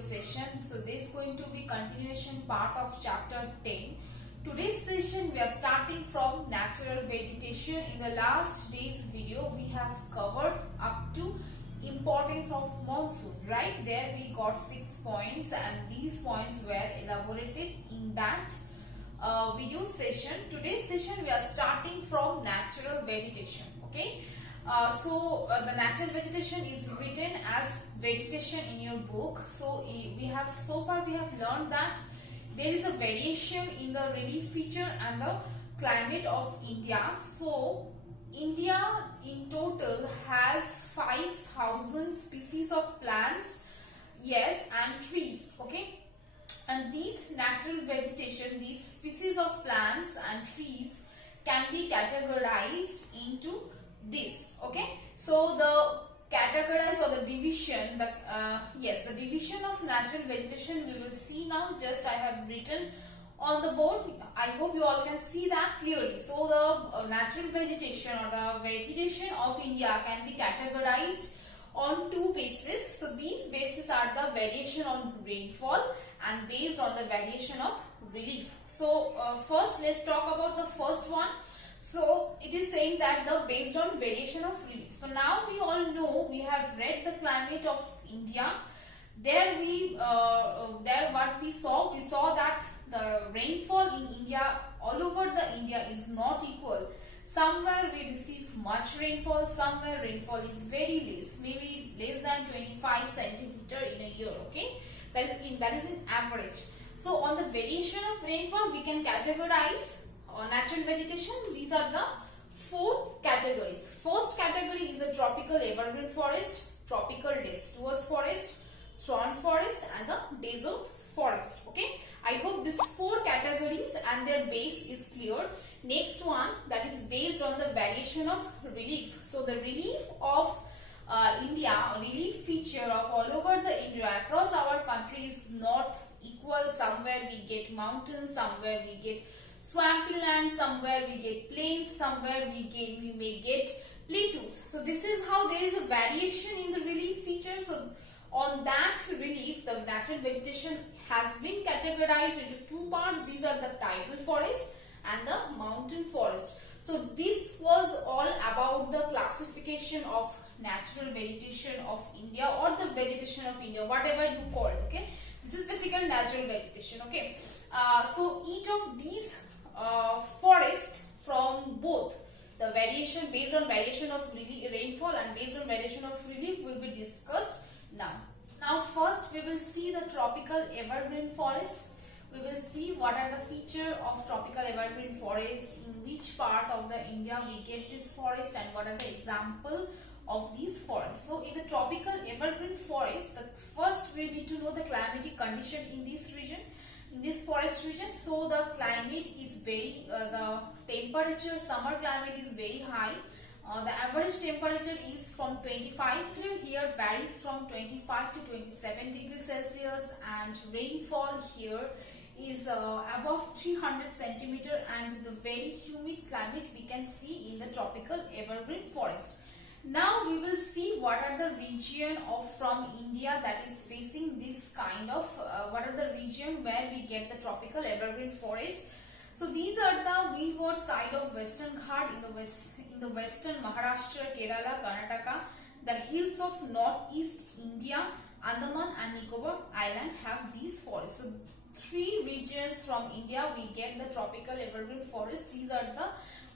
session. So this is going to be continuation part of chapter 10. Today's session we are starting from natural vegetation. In the last day's video we have covered up to importance of monsoon, right? There we got 6 points and these points were elaborated in that video session. Today's session we are starting from natural vegetation, okay? The natural vegetation is written as vegetation in your book. So far we have learned that there is a variation in the relief feature and the climate of India. So India in total has 5,000 species of plants, yes, and trees, okay? And these natural vegetation, these species of plants and trees can be categorized into this, okay? So the categorize or the division, the division of natural vegetation we will see now. Just I have written on the board. I hope you all can see that clearly. So the natural vegetation or the vegetation of India can be categorized on two bases. So these bases are the variation on rainfall and based on the variation of relief. So first let's talk about the first one. So it is saying that based on variation of relief. So now we all know, we have read the climate of India. There what we saw that the rainfall in India, all over the India, is not equal. Somewhere we receive much rainfall, somewhere rainfall is very less, maybe less than 25 centimeter in a year, okay? That is in average. So on the variation of rainfall we can categorize natural vegetation. These are the 4 categories. First category is the tropical evergreen forest, tropical deciduous forest, thorn forest and the desert forest, okay? I hope these 4 categories and their base is clear. Next one, that is based on the variation of relief. So the relief of India, relief feature of all over the India across our country is not equal. Somewhere we get mountains, somewhere we get swampy land, somewhere we get plains, somewhere we may get plateaus. So this is how there is a variation in the relief feature. So on that relief, the natural vegetation has been categorized into 2 parts. These are the tidal forest and the mountain forest. So this was all about the classification of natural vegetation of India or the vegetation of India, whatever you call it, okay? This is basically natural vegetation, okay? So each of these forest from both the variation based on variation of rainfall and based on variation of relief will be discussed now. Now first we will see the tropical evergreen forest. We will see what are the feature of tropical evergreen forest, in which part of the India we get this forest and what are the example of these forests. So in the tropical evergreen forest, the first we need to know the climatic condition in this region, in this forest region. So the climate is very, the temperature, summer climate is very high. The average temperature is from 25 here varies from 25 to 27 degrees Celsius, and rainfall here is above 300 centimeter, and the very humid climate we can see in the tropical evergreen forest. Now we will see what are the region from India that is facing this kind of, what are the region where we get the tropical evergreen forest. So these are the windward side of Western Ghat in the western Maharashtra, Kerala, Karnataka. The hills of northeast India, Andaman and Nicobar Island have these forests. So 3 regions from India we get the tropical evergreen forest. These are the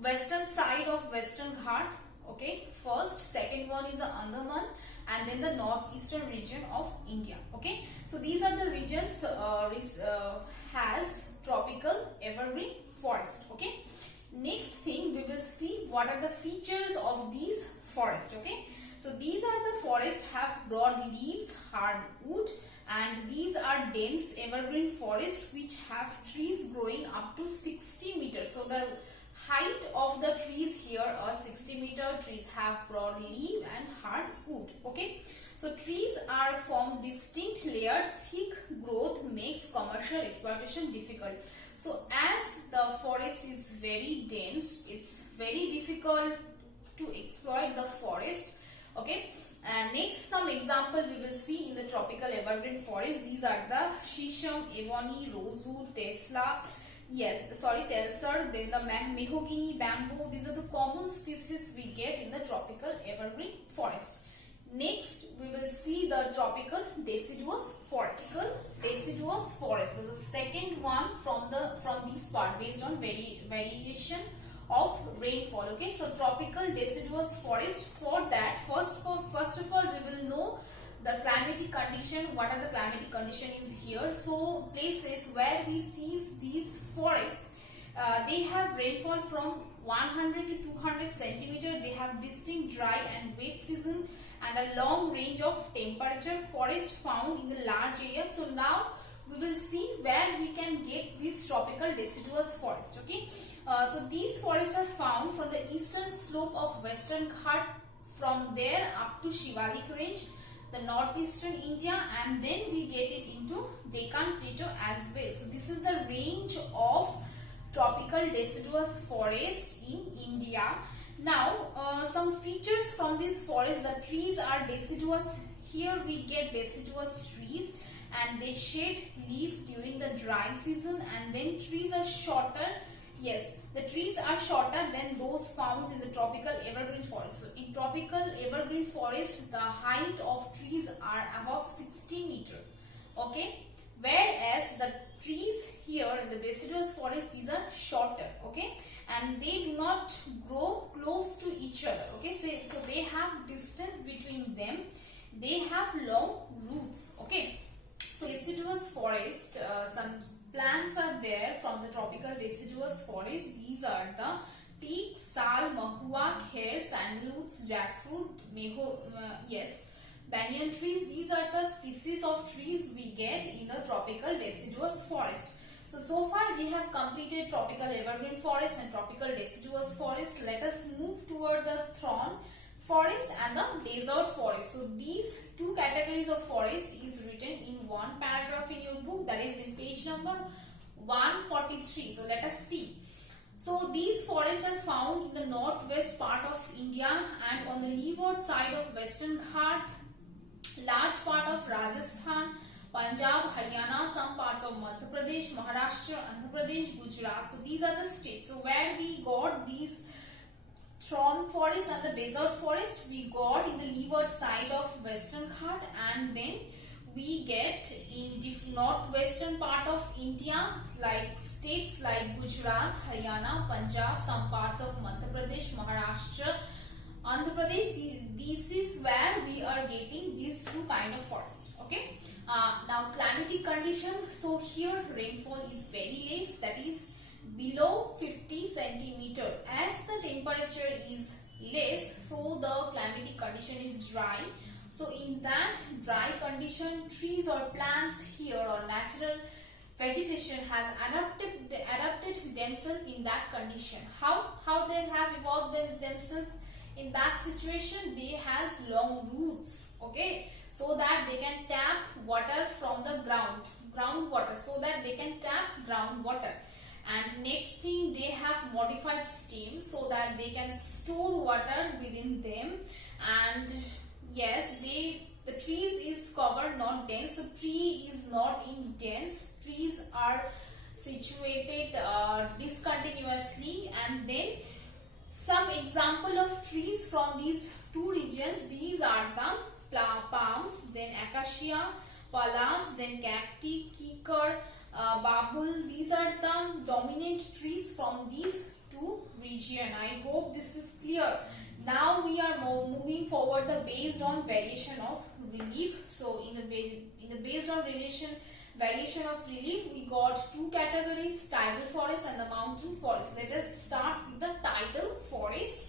western side of Western Ghat, okay? First, second one is the Andaman and then the northeastern region of India, okay? So these are the regions has tropical evergreen forest, okay? Next thing we will see what are the features of these forests, okay? So these are the forests have broad leaves, hard wood, and these are dense evergreen forests which have trees growing up to 60 meters. So the height of the trees here are 60 meter. Trees have broad leaf and hard wood, okay? So trees are from distinct layer. Thick growth makes commercial exploitation difficult. So as the forest is very dense, it's very difficult to exploit the forest, Okay. And next, some example we will see in the tropical evergreen forest. These are the shisham, ebony, rosewood, telsar, then the mahogany, bamboo. These are the common species we get in the tropical evergreen forest. Next, we will see the tropical deciduous forest. So the second one from this part based on variation of rainfall. Okay, so tropical deciduous forest. For that, first of all, we will know the climatic condition. What are the climatic condition is here? So places where we see these forests, they have rainfall from 100 to 200 centimeter. They have distinct dry and wet season and a long range of temperature. Forest found in the large area. So now we will see where we can get this tropical deciduous forest. Okay, so these forests are found from the eastern slope of Western Ghat, from there up to Shivalik range, the northeastern India, and then we get it into Deccan Plateau as well. So this is the range of tropical deciduous forest in India. Now some features from this forest. The trees are deciduous. Here we get deciduous trees and they shed leaf during the dry season, and then trees are shorter. Yes, the trees are shorter than those found in the tropical evergreen forest. So in tropical evergreen forest, the height of trees are above 60 meter. Okay, whereas the trees here in the deciduous forest, these are shorter. Okay, and they do not grow close to each other. Okay, so they have distance between them. They have long roots. Okay, so deciduous forest, some plants are there from the tropical deciduous forest. These are the teak, sal, mahua, kher, sandalwoods, jackfruit, banyan trees. These are the species of trees we get in the tropical deciduous forest. So far we have completed tropical evergreen forest and tropical deciduous forest. Let us move toward the thorn forest and the desert forest. So these two categories of forest is written in one paragraph in your book, that is in page number 143. So let us see. So these forests are found in the northwest part of India and on the leeward side of Western Ghat, large part of Rajasthan, Punjab, Haryana, some parts of Madhya Pradesh, Maharashtra, Andhra Pradesh, Gujarat. So these are the states. So where we got these thorn forest and the desert forest, we got in the leeward side of Western Ghat, and then we get in northwestern part of India, like states like Gujarat, Haryana, Punjab, some parts of Madhya Pradesh, Maharashtra, Andhra Pradesh. This is where we are getting these two kind of forests. Okay. Now climatic condition. So here rainfall is very less, that is below 50 centimeter. As the temperature is less, so the climatic condition is dry. So in that dry condition, trees or plants here or natural vegetation has adapted themselves in that condition. How they have evolved themselves in that situation? They has long roots. Okay, so that they can tap water from the groundwater, so that they can tap groundwater. And next thing, they have modified stem so that they can store water within them. And yes, the trees is covered, not dense. So tree is not in dense. Trees are situated discontinuously. And then some example of trees from these two regions. These are the palms, then acacia, palas, then cacti, kikar, babul. These are the dominant trees from these two regions. I hope this is clear. Now we are moving forward the based on variation of relief. So in the based on variation of relief, we got two categories, tidal forest and the mountain forest. Let us start with the tidal forest.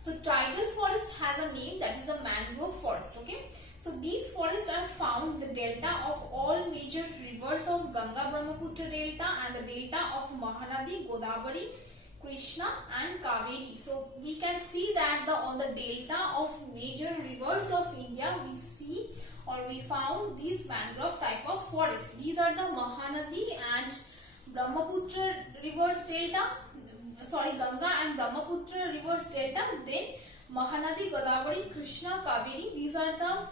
So tidal forest has a name, that is a mangrove forest. Okay. So these forests are found in the delta of all major rivers of Ganga Brahmaputra delta and the delta of Mahanadi, Godavari, Krishna and Kaveri. So we can see that on the delta of major rivers of India, we found these mangrove type of forests. These are the Mahanadi and Brahmaputra rivers delta. Sorry, Ganga and Brahmaputra rivers delta. Then Mahanadi, Godavari, Krishna, Kaveri. These are the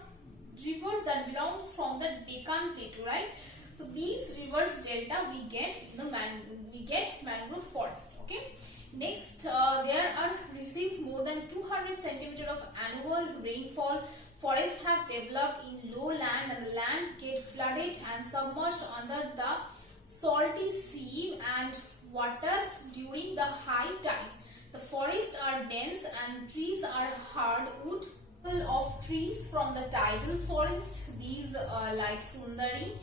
rivers that belongs from the Deccan Plateau, right? So these rivers delta we get in the mangrove forest. Okay. Next, there are receives more than 200 centimeter of annual rainfall. Forests have developed in low land and the land get flooded and submerged under the salty sea and waters during the high tides. The forests are dense and trees are hardwood. Of trees from the tidal forest, these like Sundari,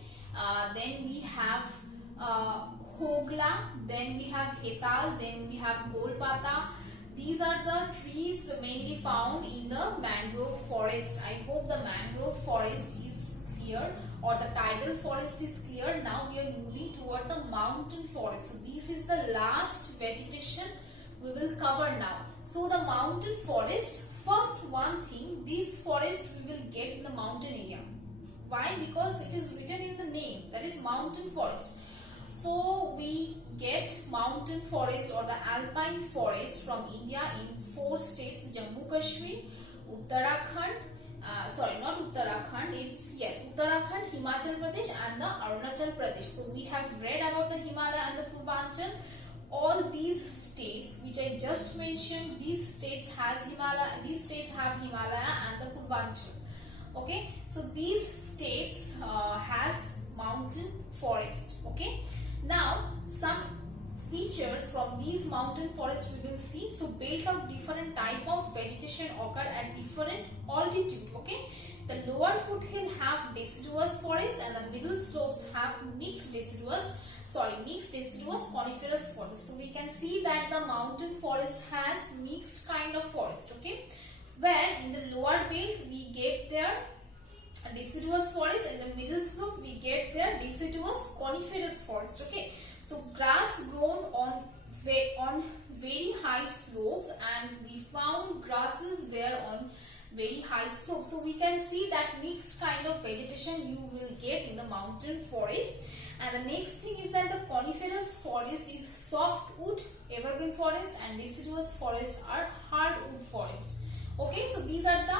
then we have Hogla, then we have Hetal, then we have Golpata. These are the trees mainly found in the mangrove forest. I hope the mangrove forest is clear or the tidal forest is clear. Now we are moving toward the mountain forest. So this is the last vegetation we will cover now. So the mountain forest, first one thing, this forest we will get in the mountain area. Why? Because it is written in the name, that is mountain forest. So we get mountain forest or the alpine forest from India in 4 states: Jammu Kashmir, Uttarakhand, sorry, not Uttarakhand, it's yes, Uttarakhand, Himachal Pradesh and the Arunachal Pradesh. So we have read about the Himalaya and the Purvanchal. All these states which I just mentioned, these states have Himalaya and the Purvanchal. Okay, so these states has mountain forest. Okay, now some features from these mountain forests we will see. So belt of different type of vegetation occur at different altitude. Okay, the lower foothill have deciduous forest and the middle slopes have mixed deciduous coniferous forest. So we can see that the mountain forest has mixed kind of forest. Okay, where in the lower belt we get their deciduous forest, in the middle slope we get their deciduous coniferous forest. Okay, so grass grown on very high slopes and we found grasses there on very high slopes. So we can see that mixed kind of vegetation you will get in the mountain forest. And the next thing is that the coniferous forest is softwood evergreen forest and deciduous forest are hardwood forest. Okay, so these are the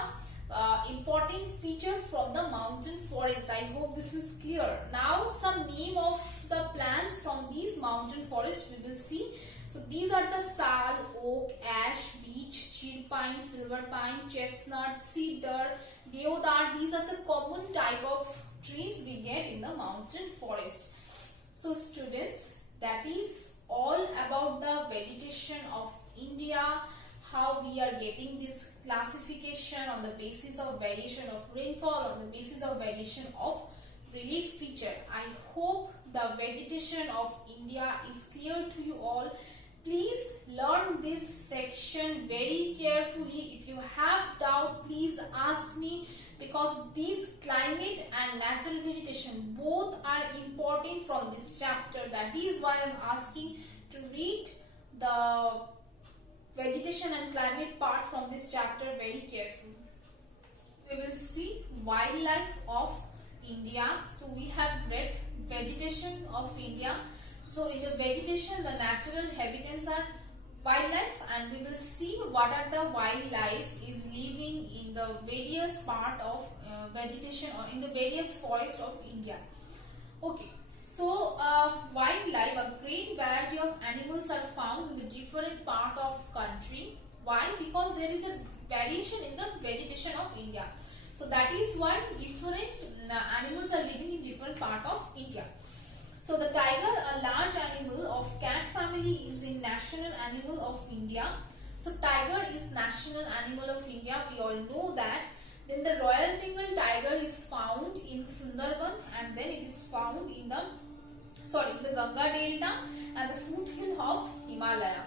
important features from the mountain forest. I hope this is clear. Now some name of the plants from these mountain forests we will see. So these are the sal, oak, ash, beech, cheer pine, silver pine, chestnut, cedar, deodar. These are the common type of trees we get in the mountain forest. So students, that is all about the vegetation of India, how we are getting this classification on the basis of variation of rainfall, on the basis of variation of relief feature. I hope the vegetation of India is clear to you all. Please learn this section very carefully. If you have doubt, please ask me, because these climate and natural vegetation both are important from this chapter. That is why I am asking to read the vegetation and climate part from this chapter very carefully. We will see wildlife of India. So we have read vegetation of India. So in the vegetation, the natural habitats are wildlife, and we will see what are the wildlife is living in the various part of vegetation or in the various forests of India. Okay, so wildlife, a great variety of animals are found in the different part of country. Why? Because there is a variation in the vegetation of India. So that is why different animals are living in different part of India. So the tiger, a large animal of cat family, is in national animal of India. So tiger is national animal of India. We all know that. Then the Royal Bengal tiger is found in Sundarban, and then it is found in the Ganga Delta and the foothill of Himalaya.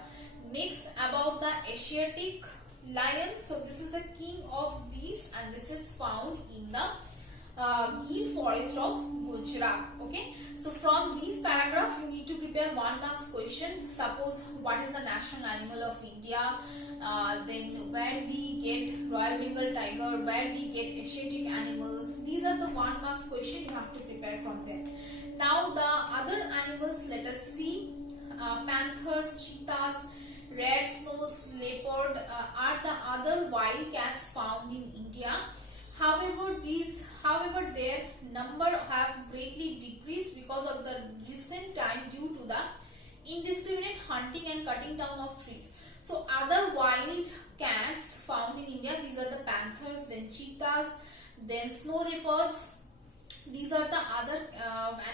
Next, about the Asiatic lion. So this is the king of beasts, and this is found in the Gir forest of Gujarat. Okay, so from this paragraph you need to prepare 1 marks question. Suppose what is the national animal of India, then where we get Royal Bengal tiger, where we get Asiatic animal. These are the 1 marks question you have to prepare from there. Now the other animals, let us see. Panthers, cheetahs, red nose leopard are the other wild cats found in India. However, their number have greatly decreased because of the recent time due to the indiscriminate hunting and cutting down of trees. So other wild cats found in India, these are the panthers, then cheetahs, then snow leopards. These are the other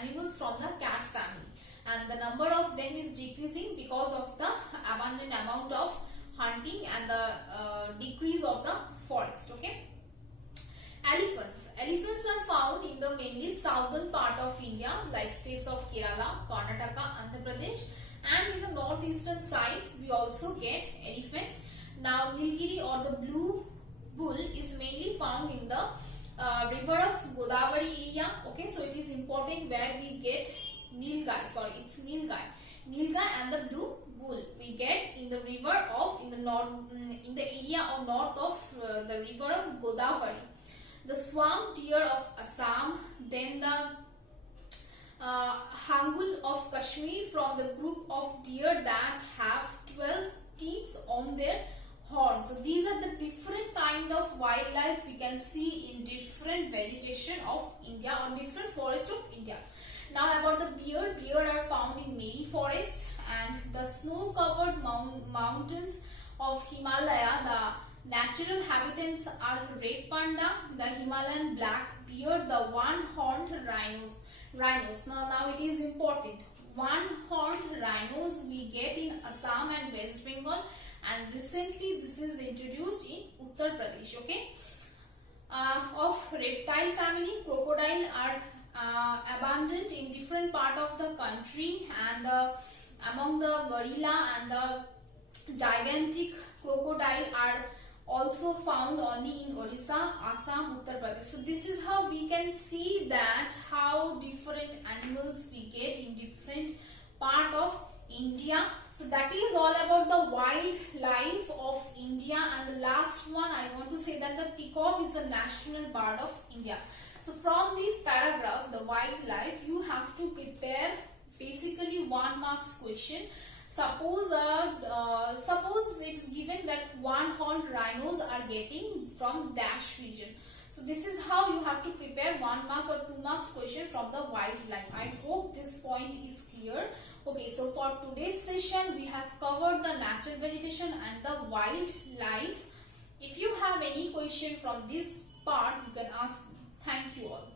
animals from the cat family, and the number of them is decreasing because of the abundant amount of hunting and the decrease of the forest. Okay. Elephants are found in the mainly southern part of India, like states of Kerala, Karnataka, Andhra Pradesh, and in the northeastern sides we also get elephant. Now Nilgiri or the blue bull is mainly found in the river of Godavari area. Okay, so it is important where we get Nilgai. Sorry, it's Nilgai. Nilgai and the blue bull we get in the river of in the area of north of the river of Godavari. The swamp deer of Assam, then the Hangul of Kashmir from the group of deer that have 12 teeth on their horns. So these are the different kind of wildlife we can see in different vegetation of India or different forests of India. Now about the bear. Bear are found in Himalayan Forest and the snow-covered mountains of Himalaya. The natural habitats are red panda, the Himalayan black bear, the one-horned rhinos. Now it is important. One-horned rhinos we get in Assam and West Bengal, and recently this is introduced in Uttar Pradesh. Okay. Of reptile family, crocodile are abundant in different part of the country, and among the gorilla and the gigantic crocodile are also found only in Orissa, Assam, Uttar Pradesh. So this is how we can see that how different animals we get in different part of India. So that is all about the wildlife of India. And the last one I want to say that the peacock is the national bird of India. So from this paragraph, the wildlife, you have to prepare basically 1 marks question. Suppose it's given that one-horned rhinos are getting from dash region. So this is how you have to prepare 1 marks or 2 marks question from the wildlife. I hope this point is clear. Okay, so for today's session we have covered the natural vegetation and the wildlife. If you have any question from this part, you can ask me. Thank you all.